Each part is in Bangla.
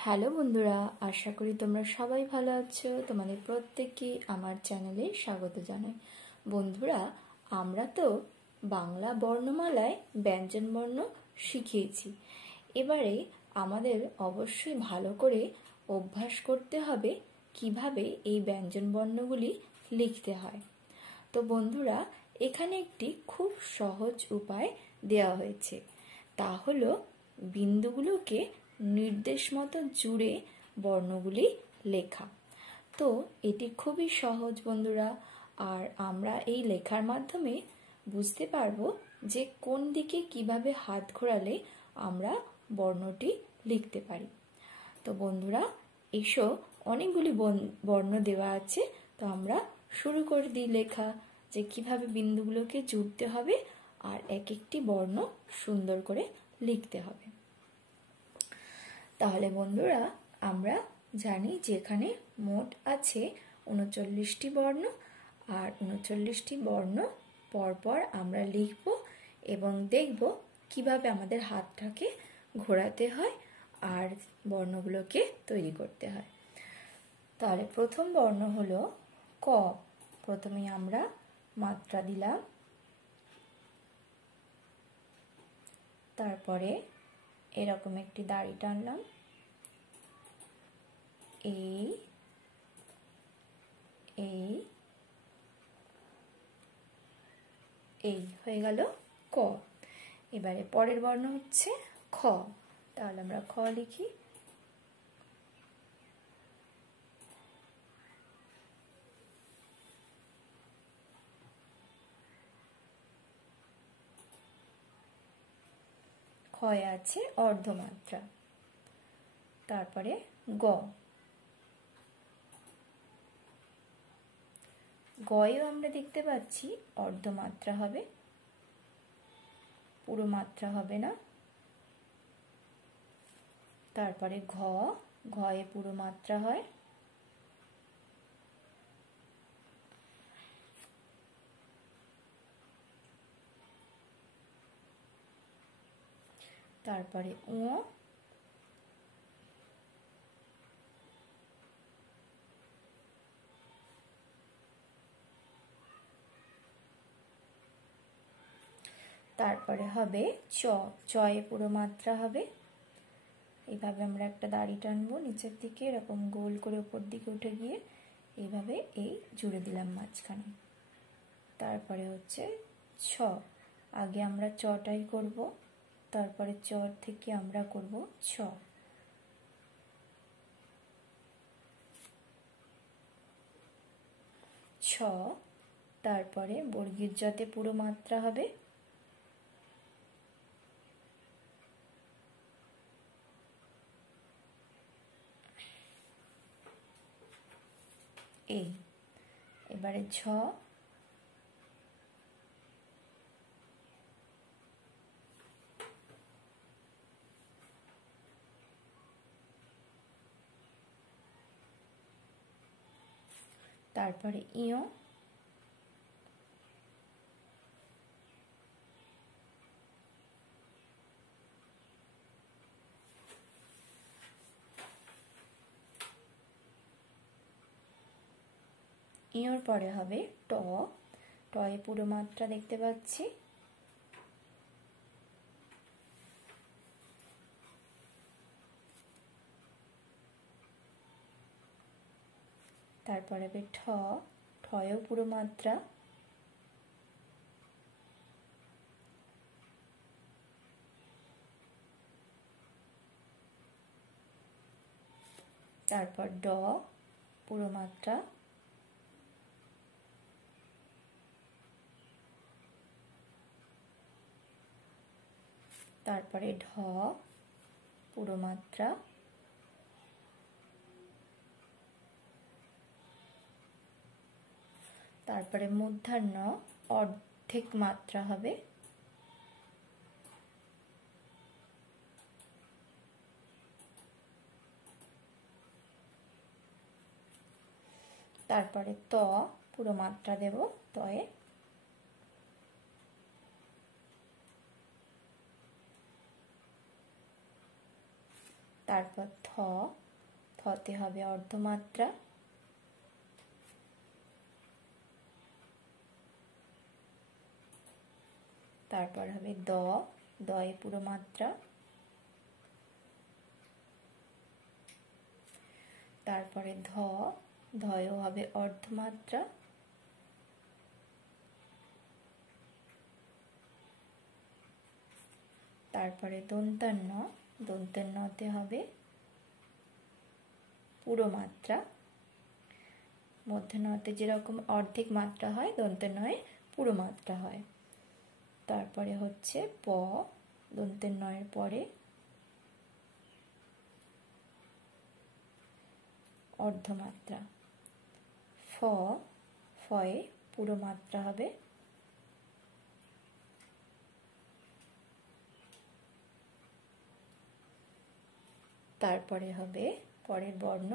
হ্যালো বন্ধুরা, আশা করি তোমরা সবাই ভালো আছো। তোমাদের প্রত্যেককে আমার চ্যানেলে স্বাগত জানাই। বন্ধুরা, আমরা তো বাংলা বর্ণমালায় ব্যঞ্জনবর্ণ শিখিয়েছি। এবারে আমাদের অবশ্যই ভালো করে অভ্যাস করতে হবে কিভাবে এই ব্যঞ্জনবর্ণগুলি লিখতে হয়। তো বন্ধুরা, এখানে একটি খুব সহজ উপায় দেওয়া হয়েছে, তা হলো বিন্দুগুলোকে নির্দেশ মতো জুড়ে বর্ণগুলি লেখা। তো এটি খুবই সহজ বন্ধুরা, আর আমরা এই লেখার মাধ্যমে বুঝতে পারবো যে কোন দিকে কিভাবে হাত ঘোরালে আমরা বর্ণটি লিখতে পারি। তো বন্ধুরা, এসো, অনেকগুলি বর্ণ দেওয়া আছে, তো আমরা শুরু করে দিই লেখা, যে কিভাবে বিন্দুগুলোকে জুড়তে হবে আর এক একটি বর্ণ সুন্দর করে লিখতে হবে। তাহলে বন্ধুরা, আমরা জানি যে এখানে মোট আছে 39টি বর্ণ, আর 39টি বর্ণ পরপর আমরা লিখব এবং দেখব কিভাবে আমাদের হাতটাকে ঘোরাতে হয় আর বর্ণগুলোকে তৈরি করতে হয়। তাহলে প্রথম বর্ণ হলো ক। প্রথমে আমরা মাত্রা দিলাম, তারপরে এরকম একটি দাড়ি টানলাম, এই এই এই হয়ে গেল ক। এবারে পরের বর্ণ হচ্ছে খ। তাহলে আমরা খ লিখি, ক্ষয় আছে অর্ধমাত্রা। তারপরে গ। গয়েও আমরা দেখতে পাচ্ছি অর্ধমাত্রা হবে, পুরো মাত্রা হবে না। তারপরে ঘ। ঘয়ে পুরো মাত্রা হয়। তারপরে ও। তারপরে হবে চ। চয়ে পুরো মাত্রা হবে। এইভাবে আমরা একটা দাড়ি টানবো নিচের দিকে, এরকম গোল করে উপর দিকে উঠে গিয়ে এইভাবে এই জুড়ে দিলাম মাঝখানে। তারপরে হচ্ছে ছ। আগে আমরা চটাই করব, তারপরে চ থেকে আমরা করব ছ। ছ। তারপরে বর্গীর জতে পুরো মাত্রা হবে। এই এবারে ঝ। তারপরে ইয়। ইয়র পরে হবে ট। টয়ে পুরো মাত্রা দেখতে পাচ্ছি। তারপরে হবে ঠ। ঠয়েও পুরো মাত্রা। তারপর ড পুরো মাত্রা। তারপরে ঢ পুরো মাত্রা। তারপরে মূর্ধন্য অর্ধেক মাত্রা হবে। তারপরে ত পুরো মাত্রা দেব তয়ে। তারপর থতে হবে অর্ধমাত্রা, তারপর হবে দয়ে পুরো মাত্রা, তারপরে ধয়েও হবে অর্ধমাত্রা, তারপরে দন্তান্নতে হবে পুরো মাত্রা, মধ্যাহ্নতে যেরকম অর্ধেক মাত্রা হয় দন্তান্নয়ে পুরো মাত্রা হয়। তারপরে হচ্ছে দন্তান্নয়ের পরে অর্ধমাত্রা, ফয়ে পুরো মাত্রা হবে, তারপরে হবে পরের বর্ণ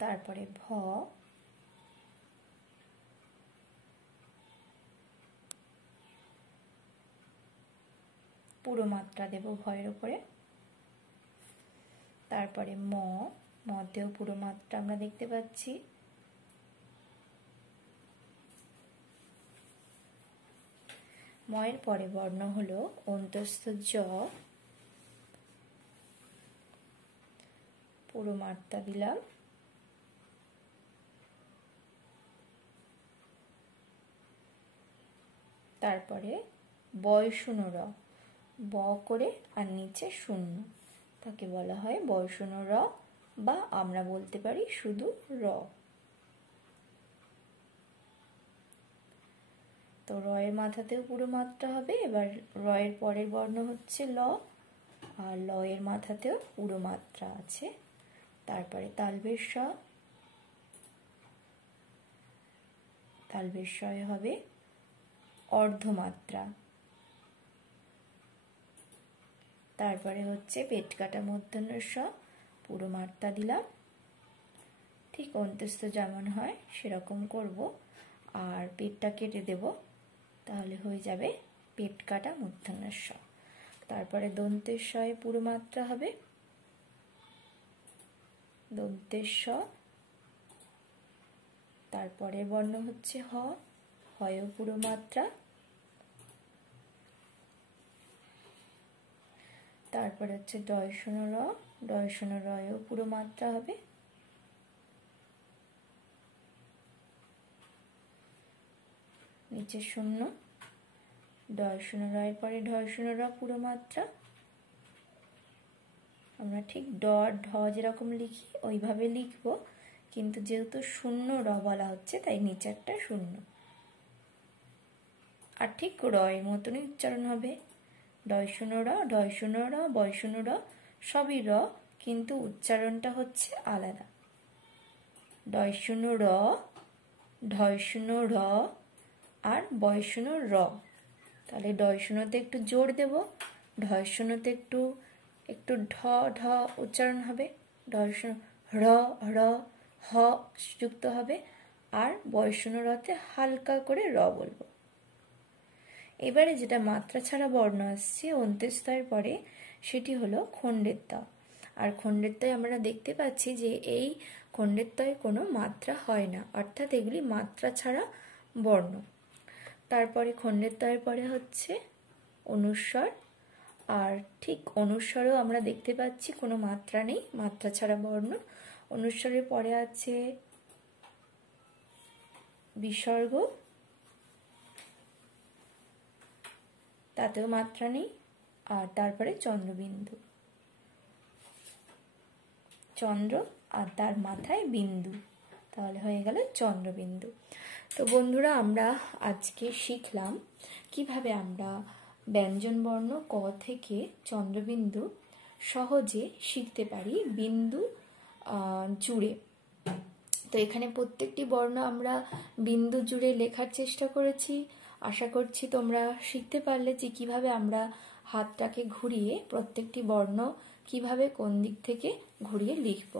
তারপরে পুরো মাত্রা দেব ভয়ের উপরে, তারপরে মতেও পুরো মাত্রা আমরা দেখতে পাচ্ছি, ময়ের পরে বর্ণ হলো অন্তস্থ জ, পুরো মাত্রা দিলাম, তারপরে বয়শূন্য র, ব করে আর নিচে শূন্য, তাকে বলা হয় বয়শূন্য র, বা আমরা বলতে পারি শুধু র। তো রয়ের মাথাতেও পুরো মাত্রা হবে। এবার রয়ের পরের বর্ণ হচ্ছে ল, আর লয়ের মাথাতেও পুরো মাত্রা আছে। তারপরে তালবেশ স, তালবেশ শয়ে হবে অর্ধমাত্রা। তারপরে হচ্ছে পেট কাটা মূর্ধন্য স, পুরো মাত্রা দিলাম, ঠিক অন্তস্থ যেমন হয় সেরকম করব, আর পেটটা কেটে দেব, তাহলে হয়ে যাবে পেট কাটা মূর্ধন্য স। তারপরে দন্তের শয়ে পুরো মাত্রা হবে, দন্তের স। তারপরে বর্ণ হচ্ছে হয়েও পুরো মাত্রা, তারপরে হচ্ছে ডয়শূন্য র, ডয়শূন্য রয়েও পুরো মাত্রা হবে, নিচে শূন্য, ডয়শূন্য রয়ের পরে ঢয়শূন্য র পুরো মাত্রা। আমরা ঠিক ঢ যেরকম লিখি ওইভাবে লিখব, কিন্তু যেহেতু শূন্য র বলা হচ্ছে তাই নিচেরটা শূন্য, আর ঠিক রয়ের মতনই উচ্চারণ হবে, ডয়শূন্য র, ঢয়শূন্য র, বয়শূন্য র, সবই র, কিন্তু উচ্চারণটা হচ্ছে আলাদা। ডয়শূন্য র, ঢয়শূন্য র আর বয়শূন্য র। তাহলে ডয়শূন্যতে একটু জোর দেব, ঢয়শূন্যতে একটু ঢ উচ্চারণ হবে, ডয়শূন্য র র হ যুক্ত হবে, আর বয়শূন্য রতে হালকা করে র বলবো। এবারে যেটা মাত্রা ছাড়া বর্ণ আসছে অন্ত্যেস্তয়ের পরে, সেটি হলো খণ্ডের ত। আর খণ্ডের তয় আমরা দেখতে পাচ্ছি যে এই খণ্ডের তয় কোনো মাত্রা হয় না, অর্থাৎ এগুলি মাত্রা ছাড়া বর্ণ। তারপরে খণ্ডের তয়ের পরে হচ্ছে অনুস্বর, আর ঠিক অনুস্বরেও আমরা দেখতে পাচ্ছি কোনো মাত্রা নেই, মাত্রা ছাড়া বর্ণ। অনুস্বরের পরে আছে বিসর্গ, তাতেও মাত্রা নেই, আর তারপরে চন্দ্রবিন্দু, চন্দ্র আর তার মাথায় বিন্দু, তাহলে হয়ে গেল চন্দ্রবিন্দু। তো বন্ধুরা, আমরা আজকে শিখলাম কিভাবে আমরা ব্যঞ্জনবর্ণ ক থেকে চন্দ্রবিন্দু সহজে শিখতে পারি বিন্দু জুড়ে। তো এখানে প্রত্যেকটি বর্ণ আমরা বিন্দু জুড়ে লেখার চেষ্টা করেছি। আশা করছি তোমরা শিখতে পারলে যে কিভাবে আমরা হাতটাকে ঘুরিয়ে প্রত্যেকটি বর্ণ কিভাবে কোন দিক থেকে ঘুরিয়ে লিখব।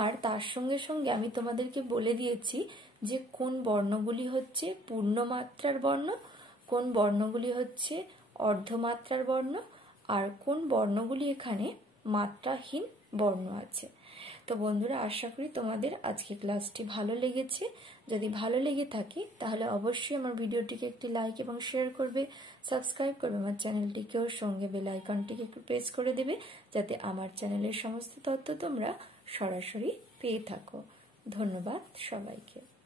আর তার সঙ্গে সঙ্গে আমি তোমাদেরকে বলে দিয়েছি যে কোন বর্ণগুলি হচ্ছে পূর্ণমাত্রার বর্ণ, কোন বর্ণগুলি হচ্ছে অর্ধমাত্রার বর্ণ, আর কোন বর্ণগুলি এখানে মাত্রাহীন বর্ণ আছে। তো বন্ধুরা, আশা করি তোমাদের আজকে ক্লাসটি ভালো লেগেছে। যদি ভালো লেগে থাকে তাহলে অবশ্যই আমার ভিডিওটিকে একটি লাইক এবং শেয়ার করবে, সাবস্ক্রাইব করবে আমার চ্যানেলটিকেও, সঙ্গে বেল আইকনটিকে একটু প্রেস করে দেবে যাতে আমার চ্যানেলের সমস্ত তথ্য তোমরা সরাসরি পেয়ে থাকো। ধন্যবাদ সবাইকে।